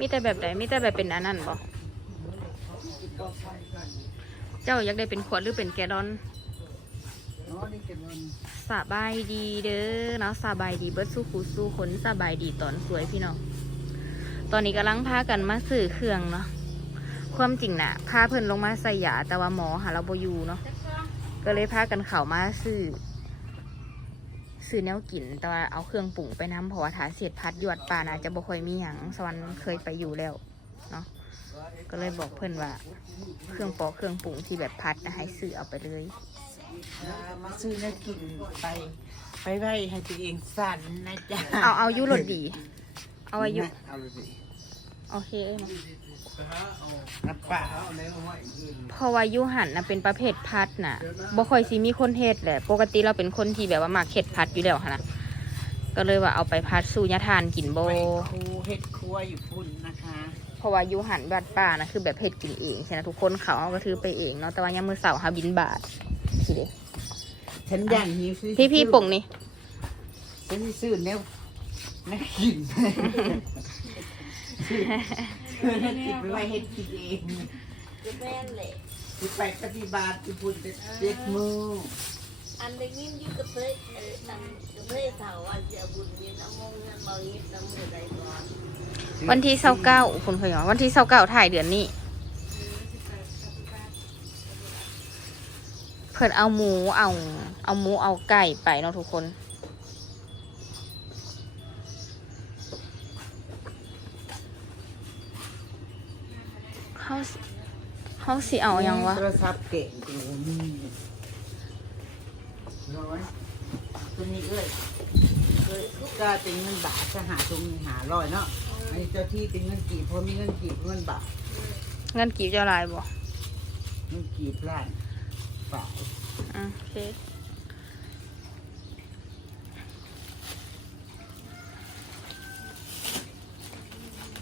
มีแต่แบบใดมีแต่แบบเป็นอันนั้นบ่เจ้าอยากได้เป็นขวดหรือเป็นแกลอนสบายดีเด้อเนาะสบายดีเบิร์ดสู้คูสู้คนสบายดีตอนสวยพี่น้องตอนนี้กำลังพากันมาซื้อเครื่องเนาะความจริงน่ะพาเพิ่นลงมาใส่ยาแต่ว่าหมอหาเราโบยู่เนาะก็เลยพากันเข่ามาซื้อ ซื้อแนวกิน แต่ว่าเอาเครื่องปรุงไปน้ำเพราะว่าถาเสียดพัดหยวดป่าน่ะจะบ่ค่อยมีหยังสวรรค์เคยไปอยู่แล้วเนาะก็เลยบอกเพิ่นว่า เครื่องปอกเครื่องปรุงที่แบบพัดน่ะให้ซื้อเอาไปเลยมาซื้อแล้วกินไป ไปไว้ให้ตัวเองสั่นนะจ๊ะเอาเอาอยุรถดี เอาอายุ เอาเลยสิ โอเคเนาะน้ำเปล่า เพราะว่าอยุหันนะเป็นประเภทพัดน่ะบ่ค่อยสิมีคนเฮ็ดแหละ ปกติเราเป็นคนที่แบบว่ามักเฮ็ดพัดอยู่แล้วหั่นนะก็เลยว่าเอาไปพัดสู่ยาทานกินโบไปครูเฮ็ดครัวอยู่พุ่นนะคะ เพราะว่าอยุหันบัดป่านะคือแบบเฮ็ดกินเองใช่ไหมทุกคนเขาเอาก็ถือไปเองเนาะแต่ว่ายามมือเสาร์หาบินบาททีเดียวฉันย่างหิวซื้อพี่พี่ๆป่งนี่ฉันสิซื้อแนวแนวกิน เฮ็ดกินไปไว้เฮ็ดกินเองจะแม่นแหละสิไปปฏิบัติที่พุ่นเป็นเจ็ดมืออันได้ยินอยุ่กระเทยเอออันกระเทยถาว่าจะบุญเย็นน้ำมงเงินมาเย็นน้ำมือใดก่อนวันที่เสาเก้าคุณเคยว่าวันที่เสาเก้าถ่ายเดือนนี้ เพิ่นเอาหมูเอา เอาหมูเอาไก่ไปเนาะทุกคน เขาสิเขาสิเอาอยังวะ โทรศัพท์เก่งกูนี่ร้อยตัวนี้เอ้ยเอ้ยก็เป็นเงินบาทจะหาตรงนี้หาร้อยเนาะอันนี้เจ้าที่เป็นเงินกีบเพราะมีเงินกีบเงินบาทเงินกีบจะลายบ่เงินกีบล้านฝ่ายอะโอเค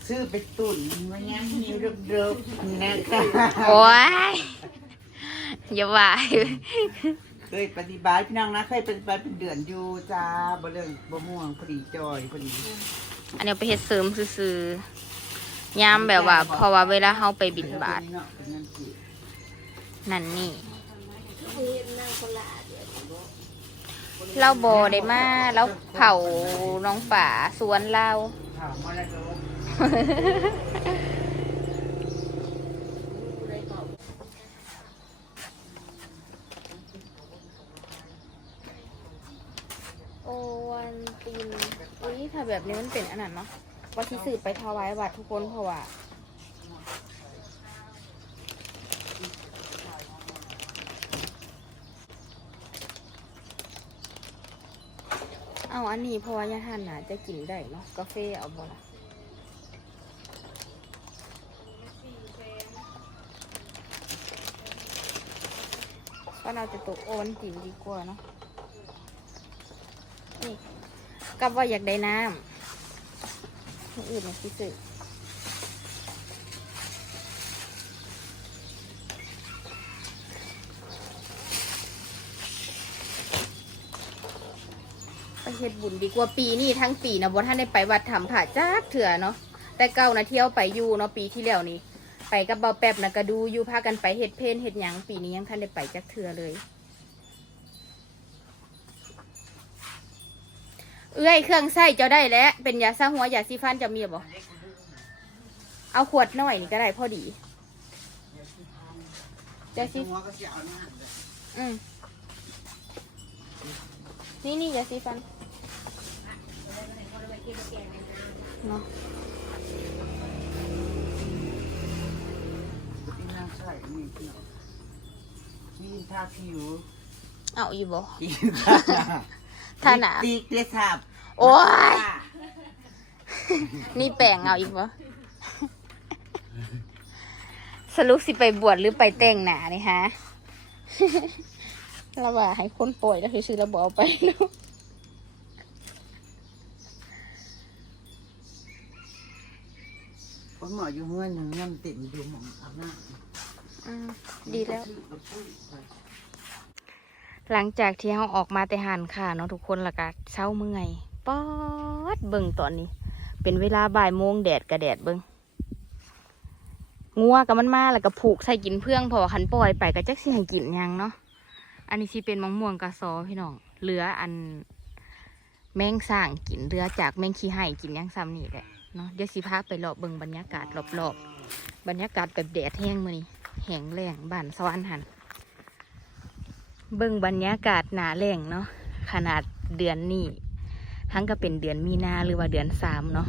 ซื้อไปตุ่นมายังนิ้วเริบๆนะคะโอ้ยอย่าว่าเคยปฏิบัติพี่น้องนะเคยปฏิบัติเป็นเดือนอยู่จ้าบ่เรื่องบ่ม่วงพอดีจอยพอดีอันนี้เอาไปเฮ็ดเสริมซื่อๆยามแบบว่าเพราะว่าเวลาเฮาไปบินบาทเนาะเป็นเงินกีบนั่นนี่เฮ็ดนั่งคนละเดี๋ยวสิบอกเราโบได้มาแล้วเผาน้องป่าสวนเราถามว่าอะไรก็ว่าผู้ใดบอก โอวันตินอุ้ยถ้าแบบนี้มันเป็นอันนั้นเนาะว่าที่สืบไปถวายวัดทุกคนเพราะว่าเอาอันนี้เพราะว่ายาทานน่ะจะกินได้เนาะกาแฟเอาบ่ล่ะ ก็เราจะตกโอนกินดีกว่าเนาะนี่กับว่าอยากได้น้ำอย่างอื่นเนี่ยสิซื้อไปเฮ็ดบุญดีกว่าปีนี้ทั้งปีนะบ่ท่านได้ไปวัดทำผ่าจักเถื่อเนาะแต่เก่านะเที่ยวไปอยู่เนาะปีที่แล้วนี่ ไปกับเบาแป๊บนะก็ดูอยู่พากันไปเฮ็ดเพนเฮ็ดหยังปีนี้ยังท่านได้ไปจักเถื่อเลย เอื้อยเครื่องใส้เจ้าได้แล้วเป็นยาซาหัวยาซีฟันเจะมีบ่เอาขวดหน่อยนี่ก็ได้พอดียาซีอืมนี่นี่ยาซีฟันเนาะ พี่น้องนี่ทาผิวเอาอีบ่กินทาหนาตีกเตะสับโอ้ย นี่แปลงเอาอีกบ่สรุปสิไปบวชหรือไปแต่งหนานี่ฮะ เราว่าให้คนป่วยแล้วคือซื้อเราบอกเอาไปเนาะผมหมออยู่เมื่อหนึ่งน้ำติ่มอยู่หมองอาบน้อืมำ ดีแล้ว หลังจากที่เราออกมาแต่หันค่ะเนาะทุกคนละก็เช้าเมื่อยป๊อดเบิ่งตอนนี้ เป็นเวลาบ่ายโมงแดดกระแดดเบิ่งงัวกับมันมาแล้วก็ผูกใส่กินเพื่องพอคันปล่อยไปก็จักสิให้กินยังเนาะอันนี้สิเป็นมะม่วงกระซอพี่น้องเหลืออันแมงสร้างกินเรือจากแมงขี้ไห่กินยังซ้ำนี่แหละเนาะเดี๋ยวสิพาไปรอบเบิ่งบรรยากาศรอบๆบรรยากาศแบบแดดแห้งมือนี้ แหงแหลงบ้านสวรรค์หันเบิ่งบรรยากาศหนาแล้งเนาะขนาดเดือนนี้ทั้งก็เป็นเดือนมีนาหรือว่าเดือนสามเนาะ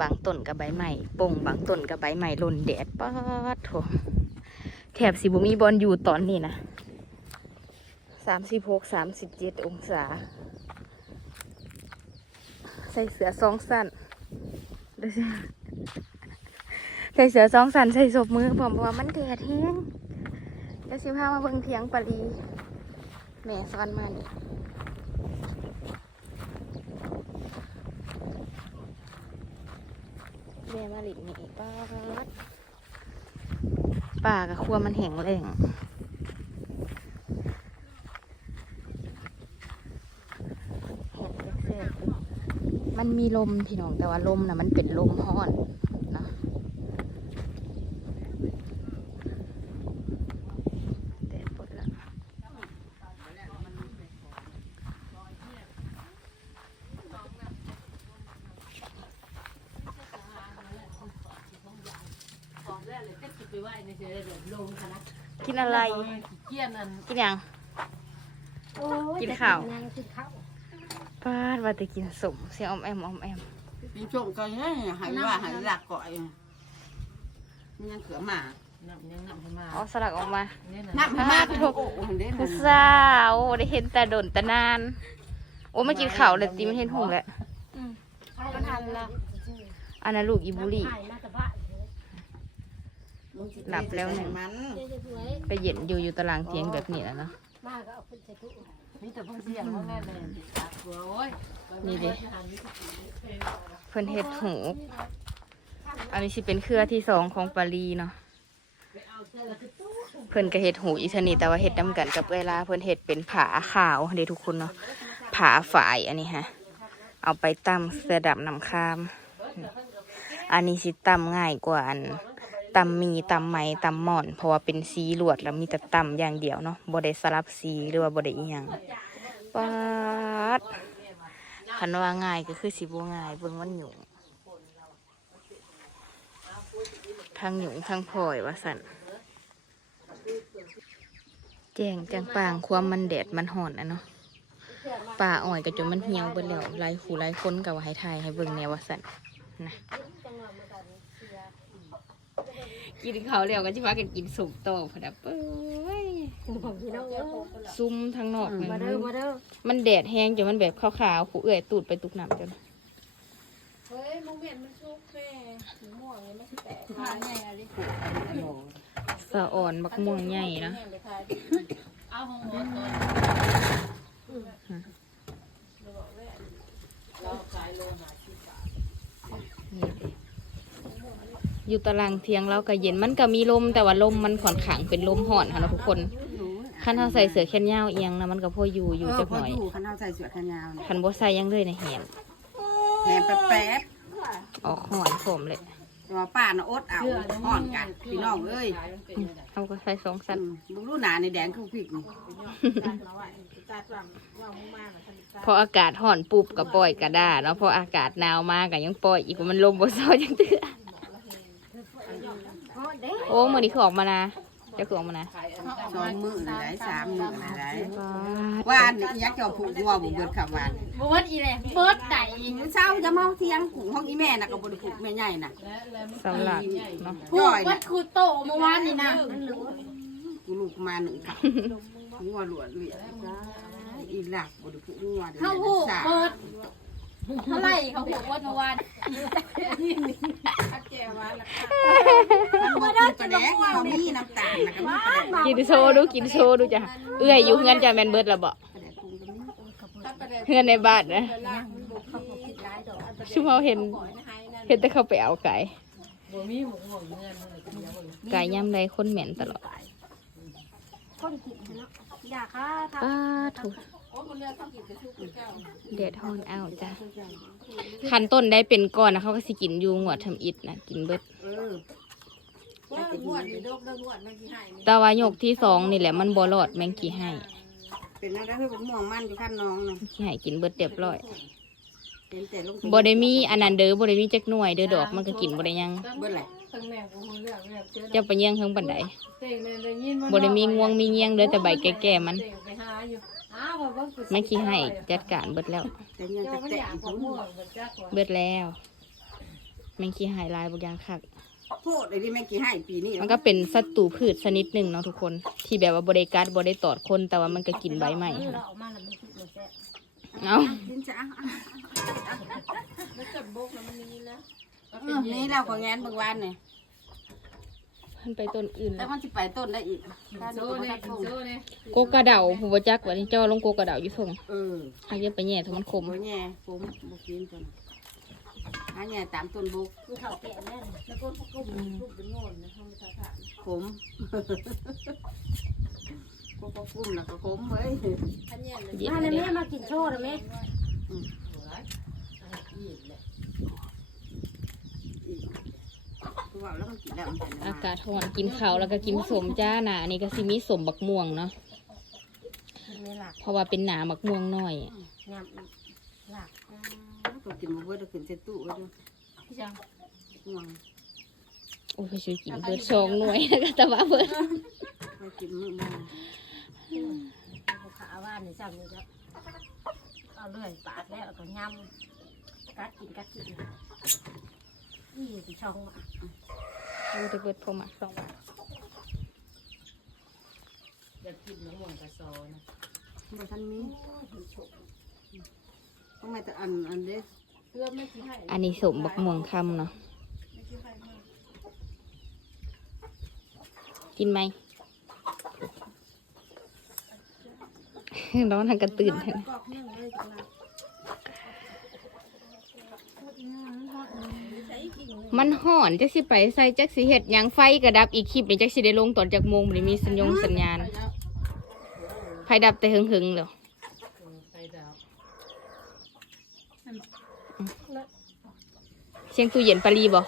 บางต้นกับใบใหม่ป่งบางต้นกับใบใหม่หล่นแดดป๊าดโถแถบสิบุมีบอลอยู่ตอนนี้นะสามสิบหกสามสิบเจ็ดองศา ใส่เสือสองสันเดี๋ยว สิใส่เสือสองสันใส่ศพมือผมเพราะว่ามันแดดแห้งเดี๋ยวสิพามาเบิ่งเทียงปรีแม่ซ้อนมานี่แม่มาหลินนี่ป้าป่ากับครัวมันแห้งแรงแห้งมันมีลมพี่น้องแต่ว่าลมนะมันเป็นลมห้อนเนาะแดดปดละ กินอะไร เกี้ยนอันกินยัง โอ้ยกินข้าวจะงกินข้าวป้าดว่าแต่กินสมเสียงอมแอมอมแอมมีช่วงก็ยังหายว่าหายหลักก่อยมันยังเขือหมาน้ำยังน้ำขึ้นมาเอาสลักออกมาเนี่ยนะน้ำมาทุกโอ้โหเด่นผู้สาวได้เห็นแต่โดนแต่นาน โอ้มากินข้าวเลยตีมันเห็นหุงแล้วมันทันละอันนั้นลูกอีบุรีถ่ายมาแต่บ้าน หลับแล้วหนึ่งมันเจ๊จะสวยไปเย็นอยู่อยู่ตารางเตียงแบบนี้แหล้วเนาะมากก็เอาขึ้นใส่ตู้มีแต่เพิ่งเสียงว่าแม่เลยตัดหัวโอ้ยนี่ดิเพิ่นเฮ็ดหูอันนี้สิเป็นเครือที่สองของปารีเนาะเพิ่นก็เฮ็ดหูอีชนิดแต่ว่าเฮ็ดนํกันกับเวลาเพิ่นเฮ็ดเป็นผาขาวเด้ทุกคนเนาะผาฝายอันนี้ฮะ เอาไปตำเสือดำนำข้าม อันนี้สิตำง่ายกว่าอัน ตำมีตำไหมตำหม่อน เพราะว่าเป็นสีลวดแล้วมีแต่ตำอย่างเดียวเนาะบ่ได้สลับสีหรือว่าบ่ได้อีหยังป๊าดคันว่าง่ายก็คือสิบ่ง่ายเบิ่งมันหยุ่งทั้งหยุ่งทั้งพลอยว่าสั่นแจงจังปางความมันแดดมันห่อนอะเนาะป่าอ่อยก็จนมันเหี่ยวเบิดแล้วหลายคู่หลายคนก็ว่าให้ทายให้เบิ่งแนวว่าสั่นนะ กินข้าวแล้วก็สิพากันกินสุปโตพะดับเอ้ยของพี่น้องเอ้ยซุ่มทั้งนอกมานั่นเด้อมาเด้อมันแดดแห้งจนมันแบบขาวๆขู่เอื่อยตูดไปตุกน้ำจนเฮ้ยโมเมนต์มันชุกแม่หนูม่วงเลยไม่ใช่แต่ทานใหญ่อะไรสะอ่อนบักม่วงใหญ่นะ เอาของหัวตัวเราขายโลหะชิบาท นี่เด้ อยู่ตารางเทียงแล้วก็เย็นมันก็มีลมแต่ว่าลมมันค่อนข้างเป็นลมห่อนค่ะเนาะทุกคนคันเราใส่เสื้อแขนยาวเอียงนะมันก็พออยู่อยู่จักหน่อยอยู่คันเอาใส่เสื้อแขนยาวคันบ่ใส่ยังเลยในะแหมแหนแป๊บออกห่อนผมเลยแต่ว่าป้าน่ะอดเอาห่อนกันพี่น้องเอ้ยเอาก็ใส่สองสันมึงรู้หนาในแดงคือพริกนี่พออากาศห่อนปุ๊บก็ปล่อยกระด้าเนาะพออากาศหนาวมากก็ยังปล่อยอีกว่ามันลมบ่ซอยยังเตือ โอ้มื้อนี้คือออกมานะเจะคือออกมานะสองมื้อหลายสามมื้อหลายว้าว่านนี่ยักษ์จะผูกงัวบ่เบิดคำว่านบดอีแหละบดไก่มื้อเช้าจะมาเที่ยงกูห้องอีแม่น่ะก็บ่ได้ผูกแม่ใหญ่น่ะสำหรับเนาะผูกวัดคูโตเมื่อวานนี่นะกูลูกมาหนึ่งกับงัวหลวดเหลี่ยอีหลักบ่ได้ผูกงัวเขาผูกเปิด เท่าไหร่เขาผูกวัดเมื่อวานมันบ่ได้กระแดกเขามีน้ำตาลน่ะก็มีกระแดกกินโชว์ดูกินโชว์ดูจ้ะเอื้อยอยู่เฮือนจ้ะแมนเบิร์ดละบ่กระแดกปรุงก็มีเฮือนในบ้านนะชุมเราเห็นเห็นแต่เขาไปเอาไก่บ่มีหมูหัวเงินเลยกินแล้วบ่ไก่ย่ำไรคนเหม็นตลอดคนกินเนาะอยากค่ะป้าถูก เด็ดฮอนเอาจ้ะคันต้นได้เป็นก้อนนะเขาก็สิกินอยูงวดทำอิดนะกินเบิดเออว่างวดนี่ดกแล้วงวดมันสิให้นี่แต่ว่ายกที่สองนี่แหละมันบ่รอดแมงกี้ให้เป็นอะไรเฮ้ยผมม่วงมันอยู่ขั้นน้องนะขี้ให้กินเบิดเรียบร้อยเห็นแต่ลงบ่ได้มีอันนั้นเด้อบ่ได้มีจักหน่วยเด้อดอกมันก็กินบ่ได้หยังเบิดแหละทั้งแม่กูฮู้เรื่องแบบเจอเจ้าไปเยี่ยงเฮิงปานใดเต่งเลยได้ยินบ่ได้มีงวงมีเงี้ยงเด้อแต่ใบแก่ๆมันเต่ง ไปหาอยู่อ้าวว่าเบิ่งกูแม่ขี้ให้จัดการเบิดแล้ว แต่ยังเจ้าแต่มันแต่อยากอีกขอผมม่วงบ่จักว่าเบิดแล้วแมงขี้ให้ลายบ่อย่างคักโทษไอ้ที่แม่กี่ให้ปีนี้มันก็เป็นศัตรูพืชชนิดหนึ่งเนาะทุกคน ที่แบบว่าบริการบริตอดคนแต่ว่ามันก็กินใบใหม่เราออกมาแล้วมันสิบ่แซ่บเอากินจ้ะมันจะบกแล้วมันมีแล้วเออนี่เราก็แงนเบางวันเนี่ย มันไปต้นอื่นแล้แล้ววมันจะไปต้นได้อีกถ้าโซ่ดูเนี่ถ้ายปลูกโซ่เนี่ยโกกระเดาผู้บจักว่านี่เจ้าลงโกกระเดาอยู่ส่งเออหากจะไปแย่ถ้ามันขมโอ้ยแง่ผมบุกินจนอันแง่ตามต้นบุกมันเข้าแก่แน่นแล้วก็พวกกุ้งลูกเป็นโง่นนะทำภาษาถามขมก็ก็กุ้มแล้วก็ขมเว้ยอันเนี้ยเลยเย็นมาเลเลยยเด้แม่มากินโชว์นะแม่กู ว่าแล้วมันกินแล้วมันเป็นอากาศร้อนกินข้าวแล้วก็กินสมจ้าหนาอันนี้ก็สิมีสมบักม่วงเนาะกินไม่หลักเพราะว่าเป็นหนาบักม่วงน้อย งามหลักก็กินมาเบิดแล้วขึ้นเซตู้ไว้ด้วยพี่จังห่วงโอ้ยช่วยกินเบิดสองหน่วยแล้วก็แต่ว่าเบิดไปกินมื้อมาขาว่านี่จังนี่ครับเอาเลื่อยปาดแล้วก็ยำกัดกินกัดกิน นี่สิช่องอะโอ้ยแต่เบิดพอมาสองบาทอยากกินน้ำม่วงกระซอนะบ่ทันมีต้องมาแต่อันอันเด้เพื่อไม่สิให้อันนี้สมบักม่วงคำเนาะกินไหมน้องทางกระตื่นแท้กอกนึ่งเลยจังนะใช้กิ่งเลย มันห่อนจักสิไปใส่จักสิเห็ดหยังไฟกระดับอีกคลิปนี่จักสิได้ลงตอนจากโมงบ่ได้มีสัญญงสัญญาณไฟดับแต่หึงๆแล้วไปดาวเสียงตู้เย็นปารีบ่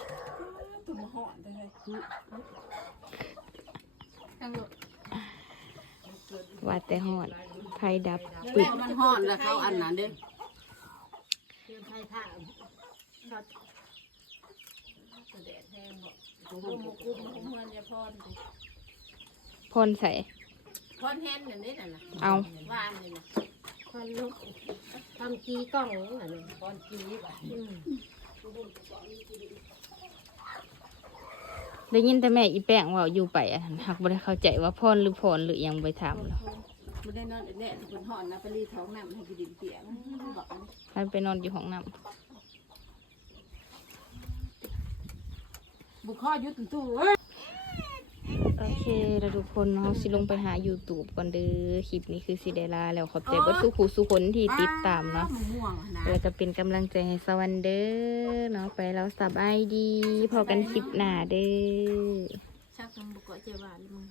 ตุ่มหอนเลยว่าแต่ห่อนไฟดับปึกมันฮ้อนแล้วเขาอันนั้นเด้อ งบ่กุ้มกุ้มกุ้มเฮือนยาพรพ่นใส่ พรแฮนอย่างนี้น่ะนะเอา ว่านเลยนะควันลุกทำกีกล้องนี่น่ะเลยก้อนกีบ่ะอืมได้ยินแต่แม่อีแป้งว่าอยู่ไปอะหักบ่ได้เข้าใจว่าพ่นหรือพรหรือหยังไปถามแล้วไม่ได้นอนแน่ที่คนห่อนนะไปรีดท้องน้ำให้กินดินเปียกบอกให้ไปนอนอยู่ห้องน้ำ บุกข้อยุติตู้เอ้ยโอเคแล้วทุกคนเนาะสิลงไปหา YouTube ก่อนเด้อคลิปนี้คือสิได้ลาแล้วขอบใจเบ่สู้ผู้สู้คนที่ติดตามเนาะมันม่วงนะแล้วก็เป็นกำลังใจให้สวันเด้อเนาะไปแล้วสบายดี พอกันคลิปหน้าเด้อชักมันบุกเกาะเจวานเลยมึง